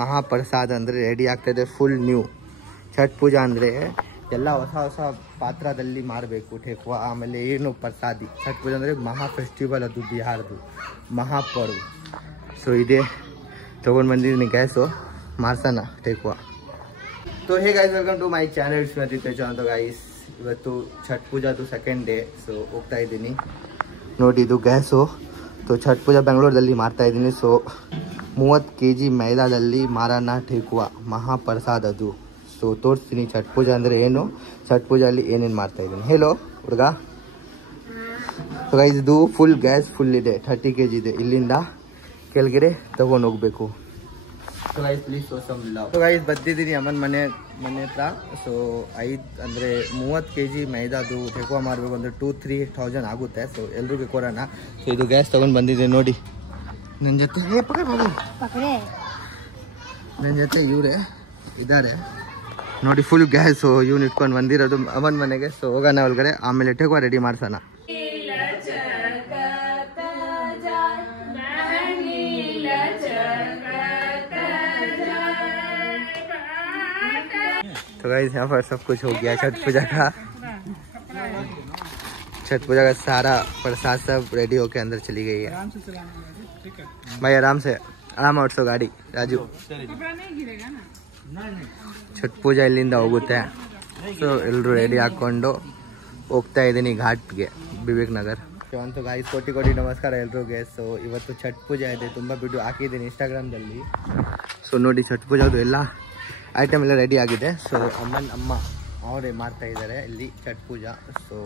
ಮಹಾಪ್ರಸಾದ ಅಂದರೆ ರೆಡಿ ಆಗ್ತಾಯಿದೆ. Full new Chhath ಪೂಜಾ ಅಂದರೆ ಎಲ್ಲ ಹೊಸ ಹೊಸ ಪಾತ್ರದಲ್ಲಿ ಮಾಡಬೇಕು ಠೇಕುವ. ಆಮೇಲೆ ಏನು ಪ್ರಸಾದಿ. ಛಟ್ ಪೂಜಾ ಅಂದರೆ ಮಹಾ ಫೆಸ್ಟಿವಲ್, ಅದು ಬಿಹಾರದು ಮಹಾಪರ್ವ. ಸೊ ಇದೇ ತೊಗೊಂಡು ಬಂದಿದ್ದೀನಿ ಗ್ಯಾಸು, ಮಾಡ್ಸೋಣ ಠೇಕುವ. तो hey guys, welcome to my channel Smriti Tejan. तो गाइस ಇವತ್ತು ಛಟ್ ಪೂಜಾದು ಸೆಕೆಂಡ್ ಡೇ. ಸೊ ಹೋಗ್ತಾ ಇದ್ದೀನಿ ನೋಡಿ, ಇದು ಗ್ಯಾಸು. ಸೊ ಛಟ್ ಪೂಜಾ ಬೆಂಗಳೂರಲ್ಲಿ ಮಾಡ್ತಾ ಇದ್ದೀನಿ. ಸೊ 30 kg ಮೈದಾದಲ್ಲಿ ಮಾರಣ ಠೇಕುವ ಮಹಾಪ್ರಸಾದ ಅದು. ಸೊ ತೋರಿಸ್ತೀನಿ ಛಟ್ ಪೂಜಾ ಅಂದರೆ ಏನು, ಛಟ್ ಪೂಜಾಲಿ ಏನೇನು ಮಾಡ್ತಾ ಇದ್ದೀನಿ. ಹೇಳೋ ಹುಡುಗ. ಸೊ ಗೈಸ್ ಇದು ಫುಲ್ ಗ್ಯಾಸ್ ಫುಲ್ ಇದೆ, 30 kg ಇದೆ. ಇಲ್ಲಿಂದ ಕೆಳಗಡೆ ತಗೊಂಡು ಹೋಗ್ಬೇಕು. So guys please show some love. So guys ಬಂದಿದ್ದೀನಿ ಅಮ್ಮನ ಮನೆ ಹತ್ರ. ಸೊ 30 kg ಮೈದಾದು ಠೇಕುವ ಮಾಡಬೇಕು ಅಂದರೆ 2-3 thousand ಆಗುತ್ತೆ. ಸೊ ಎಲ್ರಿಗೂ ಕೊಡೋಣ. ಸೊ ಇದು ಗ್ಯಾಸ್ ತೊಗೊಂಡು ಬಂದಿದ್ದೀನಿ ನೋಡಿ. ನನ್ನ ಜೊತೆ ನನ್ನ ಜೊತೆ ಇವರೇ ಇದ್ದಾರೆ ನೋಡಿ. ಫುಲ್ ಗ್ಯಾಸು ಇವ್ನು ಇಟ್ಕೊಂಡು ಬಂದಿರೋದು ಅಮ್ಮನ ಮನೆಗೆ. ಸೊ ಹೋಗೋಣ ಒಳಗಡೆ, ಆಮೇಲೆ ಠೇಕುವ ರೆಡಿ ಮಾಡ್ಸೋಣ. तो गाइस यहाँ पर सब कुछ हो गया छठ पूजा का। छठ पूजा का सारा प्रसाद सब रेडी होके अंदर चली गई है। भाई आराम से, आराम ओडिसो गाड़ी राजू. छठ पूजा इಲ್ಲಿಂದ ಹೋಗುತ್ತೆ. ಸೊ ಎಲ್ಲರೂ ರೆಡಿ ಹಾಕೊಂಡು ಹೋಗ್ತಾ ಇದ್ದೀನಿ ಘಾಟ್ಗೆ, ವಿವೇಕ್ ನಗರ್. ಅಂತೂ ಗಾಯ್ಸ್ ಕೋಟಿ ನಮಸ್ಕಾರ ಎಲ್ರಿಗೂ. ಸೊ ಇವತ್ತು ಛಟ್ ಪೂಜೆ ಇದೆ, ತುಂಬ ವಿಡಿಯೋ ಹಾಕಿದ್ದೀನಿ ಇನ್ಸ್ಟಾಗ್ರಾಮ್ದಲ್ಲಿ. ಸೊ ನೋಡಿ ಛಟ್ ಪೂಜಾದು ಎಲ್ಲ ಐಟಮ್ ಎಲ್ಲ ರೆಡಿ ಆಗಿದೆ. ಸೊ ಅಮ್ಮ ಅವರೇ ಮಾಡ್ತಾ ಇದ್ದಾರೆ ಇಲ್ಲಿ ಛಟ್ ಪೂಜಾ. ಸೊ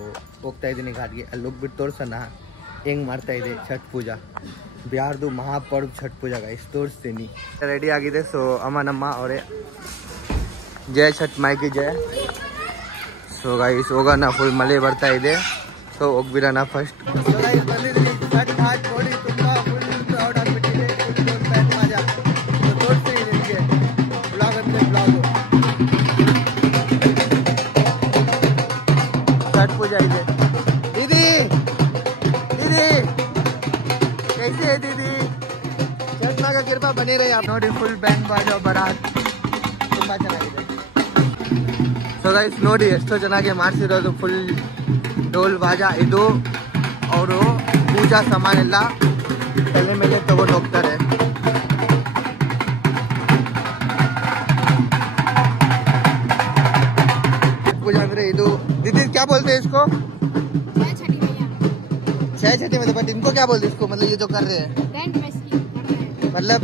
ಹೋಗ್ತಾ ಇದ್ದೀನಿ ಘಾಟ್ಗೆ, ಅಲ್ಲಿ ಹೋಗ್ಬಿಟ್ಟು ತೋರಿಸೋಣ ಹೆಂಗೆ ಮಾಡ್ತಾ ಇದೆ ಛಟ್ ಪೂಜಾ. ಬಿಹಾರ್ದು ಮಹಾಪರ್ವ ಛಟ್ ಪೂಜಾ ಗೈಸ್ ತೋರಿಸ್ತೀನಿ. ರೆಡಿ ಆಗಿದೆ. ಸೊ ಅಮ್ಮ ಅವರೇ ಜಯ ಛಟ್ ಮಾಯ್ಕಿ ಜಯ. ಸೊ ಗೈಸ್ ಹೋಗೋಣ, ಫುಲ್ ಮಳೆ ಬರ್ತಾ ಇದೆ. ಸೊ ಹೋಗ್ಬಿಡೋಣ ಫಸ್ಟ್. ಬಂದಿದ್ದೀನಿ ಛಟ್ ಘಾಟ್ ನೋಡಿ, ತುಂಬ ಫುಲ್ ಕ್ರೌಡ್ ಆಗಿಬಿಟ್ಟಿದೆ. ಮಜಾ ತೋರಿಸ್ತೀನಿ ನಿಮಗೆ ಬ್ಲಾಗ್ ಅಂದರೆ ಬ್ಲಾಗು. छठ पूजा ಇದೆ. दीदी कैसे है दीदी? छठ माँ का कृपा बनी रही आप. ನೋಡಿ ಫುಲ್ ಬ್ಯಾಂಡ್ ಬಾಜೋ ಬರಾತ್ ತುಂಬ ಚೆನ್ನಾಗಿದೆ. ಸೊ ಗೈಸ್ ನೋಡಿ ಎಷ್ಟೋ ಚೆನ್ನಾಗಿ ಮಾಡಿಸಿರೋದು, ಫುಲ್ ಡೋಲ್ ಬಾಜಾ. ಇದು ಅವರು ಪೂಜಾ ಸಾಮಾನ್ ಎಲ್ಲ ತಲೆ ಮೇಲೆ ತಗೊಂಡು ಹೋಗ್ತಾರೆ. पूजा ಅಂದ್ರೆ ಇದು दीदी क्या बोलते हैं इसको? छह छठी में. बट इनको क्या बोलते हैं इसको? मतलब ये जो कर रहे हैं मतलब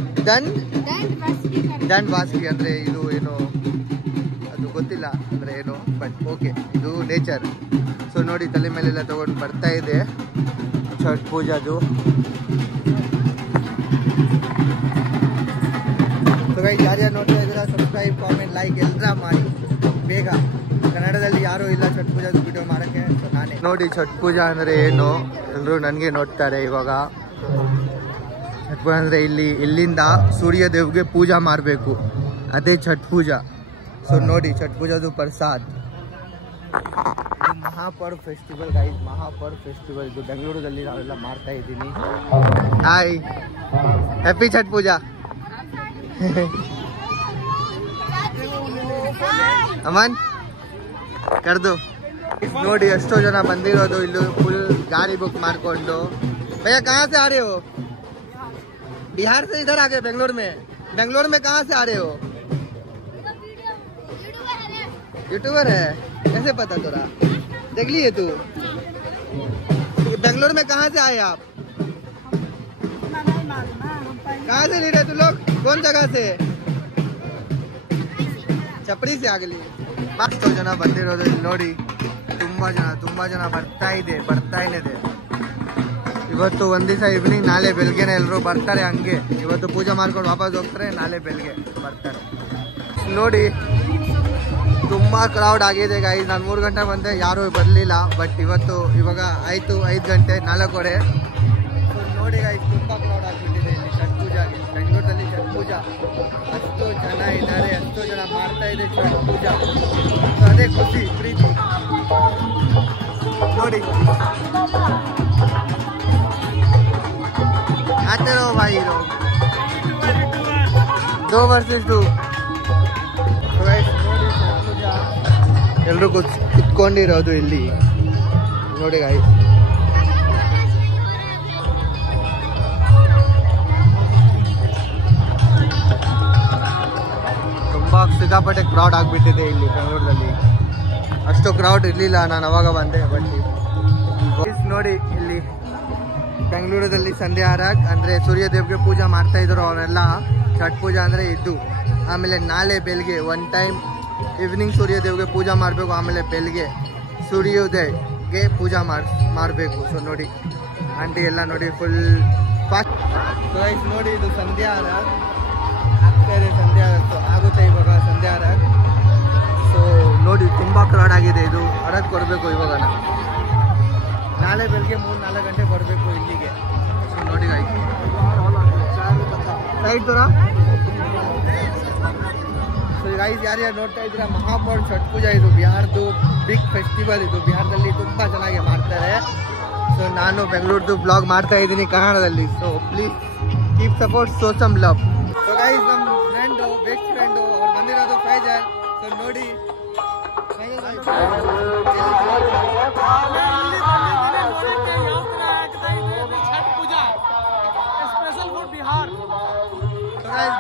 ದಂಡ್ ಬಾಸ್ಕಿ ಅಂದ್ರೆ ಇದು ಏನು ಅದು ಗೊತ್ತಿಲ್ಲ ಅಂದ್ರೆ ಏನು, ಬಟ್ ಓಕೆ ಇದು ನೇಚರ್. ಸೊ ನೋಡಿ ತಲೆ ಮೇಲೆಲ್ಲ ತಗೊಂಡು ಬರ್ತಾ ಇದೆ ಛಟ್ ಪೂಜಾದು. ಸೊ ಗೈಸ್ ಯಾರ್ಯಾರು ನೋಡ್ತಾ ಇದ್ದೀರಾ ಸಬ್ಸ್ಕ್ರೈಬ್, ಕಾಮೆಂಟ್, ಲೈಕ್ ಎಲ್ಲ ಮಾಡಿ ಬೇಗ. ಕನ್ನಡದಲ್ಲಿ ಯಾರೂ ಇಲ್ಲ ಛಟ್ ಪೂಜಾದ ವಿಡಿಯೋ ಮಾಡೋಕ್ಕೆ, ಸೊ ನಾನೇ. ನೋಡಿ ಛಟ್ ಪೂಜಾ ಅಂದರೆ ಏನು ಎಲ್ಲರೂ ನನಗೆ ನೋಡ್ತಾರೆ ಇವಾಗ. ಛಟ್ ಪೂಜಾ ಅಂದರೆ ಇಲ್ಲಿಂದ ಸೂರ್ಯ ದೇವ್ಗೆ ಪೂಜಾ ಮಾಡಬೇಕು, ಅದೇ ಛಟ್ ಪೂಜಾ. ಸೊ ನೋಡಿ ಛಟ್ ಪೂಜಾದು ಪ್ರಸಾದ್. ಇದು ಮಹಾಪರ್ವ ಫೆಸ್ಟಿವಲ್ ಗೈಸ್, ಮಹಾಪರ್ವ ಫೆಸ್ಟಿವಲ್. ಇದು ಬೆಂಗಳೂರಲ್ಲಿ ನಾವೆಲ್ಲ ಮಾಡ್ತಾ ಇದ್ದೀನಿ. ಹಾಯ್, ಹ್ಯಾಪಿ ಛಟ್ ಪೂಜಾ. ಅಮನ್ ಕರ್ದು ನೋಡಿ ಎಷ್ಟೋ ಜನ ಬಂದಿರೋದು ಇಲ್ಲಿ. ಫುಲ್ ಗಾಡಿ ಬುಕ್ ಮಾಡ್ಕೊಂಡು. भैया कहाँ से आ रहे हो? बिहार से इधर आ गए बेंगलोर में कहाँ से आ रहे हो? यूट्यूबर है, कैसे पता तोरा? देख लिए तू? बेंगलोर में कहाँ से आए आप? कहाँ से ले रहे तू लोग? कौन जगह से? छपरी से आ गए. ಎಷ್ಟೋ ಜನ ಬಂದಿರೋದು ಇಲ್ಲಿ ನೋಡಿ. ತುಂಬ ಜನ ಬರ್ತಾ ಇದೆ. ಇವತ್ತು ಒಂದು ದಿವಸ ಈವ್ನಿಂಗ್, ನಾಳೆ ಬೆಳಗ್ಗೆನೆ ಎಲ್ಲರೂ ಬರ್ತಾರೆ. ಹಂಗೆ ಇವತ್ತು ಪೂಜೆ ಮಾಡ್ಕೊಂಡು ವಾಪಸ್ ಹೋಗ್ತಾರೆ, ನಾಳೆ ಬೆಳಗ್ಗೆ ಬರ್ತಾರೆ. ನೋಡಿ ತುಂಬ ಕ್ರೌಡ್ ಆಗಿದೆ ಗಾಯ್ಸ್. ನಾನು 3 ಗಂಟೆ ಬಂದೆ, ಯಾರೂ ಬರಲಿಲ್ಲ. ಬಟ್ ಇವಾಗ ಆಯಿತು 5 ಗಂಟೆ 4 ನೋಡಿ ಗಾಯ್ಸ್, ತುಂಬ ಕ್ರೌಡ್ ಆಗಿಬಿಟ್ಟಿದೆ ಇಲ್ಲಿ ಛಟ್ ಪೂಜಾಗೆ. ಬೆಂಗಳೂರಲ್ಲಿ ಛಟ್ ಪೂಜಾ ಅಷ್ಟು ಜನ ಇದ್ದಾರೆ, ಅಷ್ಟು ಜನ ಮಾಡ್ತಾ ಇದೆ ಛಟ್ ಪೂಜಾ. ಅದೇ ಖುಷಿ, ಪ್ರೀತಿ ನೋಡಿ. आते रहो भाई लोग. 2 versus 2. ಎಲ್ಲರೂ ಕುತ್ಕೊಂಡಿರೋದು ಇಲ್ಲಿ ನೋಡಿ ಗಾಯ್ಸ್. ತುಂಬಾ ಸಿಕ್ಕಾಪಟ್ಟೆ ಕ್ರೌಡ್ ಆಗಿಬಿಟ್ಟಿದೆ ಇಲ್ಲಿ ಬೆಂಗಳೂರಲ್ಲಿ. ಅಷ್ಟು ಕ್ರೌಡ್ ಇರಲಿಲ್ಲ ನಾನು ಅವಾಗ ಬಂದೆ. ಬಟ್ ನೋಡಿ ಇಲ್ಲಿ ಬೆಂಗಳೂರಲ್ಲಿ ಸಂಧ್ಯಾ ಆರಕ್ ಅಂದರೆ ಸೂರ್ಯದೇವ್ಗೆ ಪೂಜೆ ಮಾಡ್ತಾ ಇದ್ರು ಅವರೆಲ್ಲ. ಛಟ್ ಪೂಜಾ ಅಂದರೆ ಇದು. ಆಮೇಲೆ ನಾಳೆ ಬೆಳಗ್ಗೆ 1 ಟೈಮ್ ಈವ್ನಿಂಗ್ ಸೂರ್ಯದೇವ್ಗೆ ಪೂಜೆ ಮಾಡಬೇಕು. ಆಮೇಲೆ ಬೆಳಗ್ಗೆ ಸೂರ್ಯೋದಯಗೆ ಪೂಜೆ ಮಾಡಬೇಕು. ಸೊ ನೋಡಿ ಆಂಟಿ ಎಲ್ಲ ನೋಡಿ ಫುಲ್ ಫಾಸ್ಟ್. ನೋಡಿ ಇದು ಸಂಧ್ಯಾ ಆರಕ್ ಆಗ್ತಾ ಇದೆ. ಸಂಧ್ಯಾ ಆಗುತ್ತೆ ಇವಾಗ ಸಂಧ್ಯಾ ಆರಕ್. ಸೊ ನೋಡಿ ತುಂಬ ಕ್ರೌಡ್ ಆಗಿದೆ. ಇದು ಆರಕ್ ಕೊಡಬೇಕು ಇವಾಗ. ನಾಳೆ ಬೆಳಗ್ಗೆ 3-4 ಗಂಟೆ ಬರಬೇಕು ಇಲ್ಲಿಗೆ. ಸೊ ನೋಡಿ ರೈಟ್ ದೂರ. ಸೊ ಗೈಸ್ ಯಾರ್ಯಾರು ನೋಡ್ತಾ ಇದ್ದೀರಾ, ಮಹಾಪೌರ್ ಛಟ್ ಪೂಜಾ ಇದು ಬಿಹಾರ್ದು ಬಿಗ್ ಫೆಸ್ಟಿವಲ್. ಇದು ಬಿಹಾರದಲ್ಲಿ ತುಂಬ ಚೆನ್ನಾಗಿ ಮಾಡ್ತಾರೆ. ಸೊ ನಾನು ಬೆಂಗಳೂರ್ದು ಬ್ಲಾಗ್ ಮಾಡ್ತಾ ಇದ್ದೀನಿ ಕನ್ನಡದಲ್ಲಿ. So please keep support, so some love. So guys ನಮ್ಮ ಫ್ರೆಂಡು ಬೆಸ್ಟ್ ಫ್ರೆಂಡು ಅವ್ರು ಬಂದಿರೋದು ಫೈಜಲ್. ಸೊ ನೋಡಿ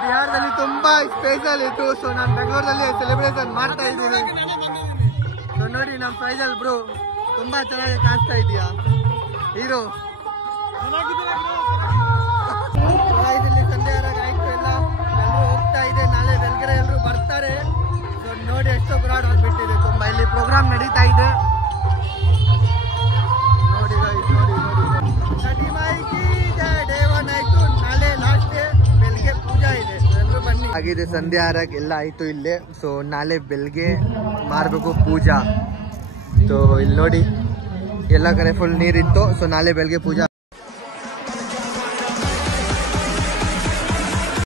ಬಿಹಾರದಲ್ಲಿ ತುಂಬಾ ಸ್ಪೆಷಲ್ ಇತ್ತು. ಸೊ ನಾನು ಬೆಂಗಳೂರಲ್ಲಿ ಸೆಲೆಬ್ರೇಷನ್ ಮಾಡ್ತಾ ಇದ್ದೀನಿ. ಸೊ ನೋಡಿ ನಮ್ಮ ಫೈಜಲ್ ಬ್ರೋ ತುಂಬಾ ಚೆನ್ನಾಗಿ ಕಾಣಿಸ್ತಾ ಇದೆಯಾ ಹೀರೋ. ಇಲ್ಲಿ ಸಂಧ್ಯಾ ಆರಕ್ ಆಯ್ತು, ಎಲ್ಲ ಎಲ್ಲರೂ ಹೋಗ್ತಾ ಇದೆ. ನಾಳೆ ಬೆಳಗ್ಗೆ ಎಲ್ಲರೂ ಬರ್ತಾರೆ. ಸೊ ನೋಡಿ ಎಷ್ಟು ಕ್ರೌಡ್ ಆಗ್ಬಿಟ್ಟಿದೆ. ತುಂಬಾ ಇಲ್ಲಿ ಪ್ರೋಗ್ರಾಮ್ ನಡೀತಾ ಇದೆ. ನೋಡಿ ಡೇ 1 ಆಯ್ತು. ನಾಳೆ ಲಾಸ್ಟ್ ಡೇ ಬೆಳಗ್ಗೆ ಪೂಜಾ ಇದೆ. ಎಲ್ಲರೂ ಬನ್ನಿ. ಆಗಿದೆ ಸಂಧ್ಯಾ ಆರಕ್ ಎಲ್ಲ ಆಯ್ತು ಇಲ್ಲೇ. ಸೊ ನಾಳೆ ಬೆಳಗ್ಗೆ ಮಾಡಬೇಕು ಪೂಜಾ. ಸೊ ಇಲ್ಲಿ ನೋಡಿ ಎಲ್ಲ ಕಡೆ ಫುಲ್ ನೀರಿತ್ತು. ಸೊ ನಾಳೆ ಬೆಳಗ್ಗೆ ಪೂಜಾ.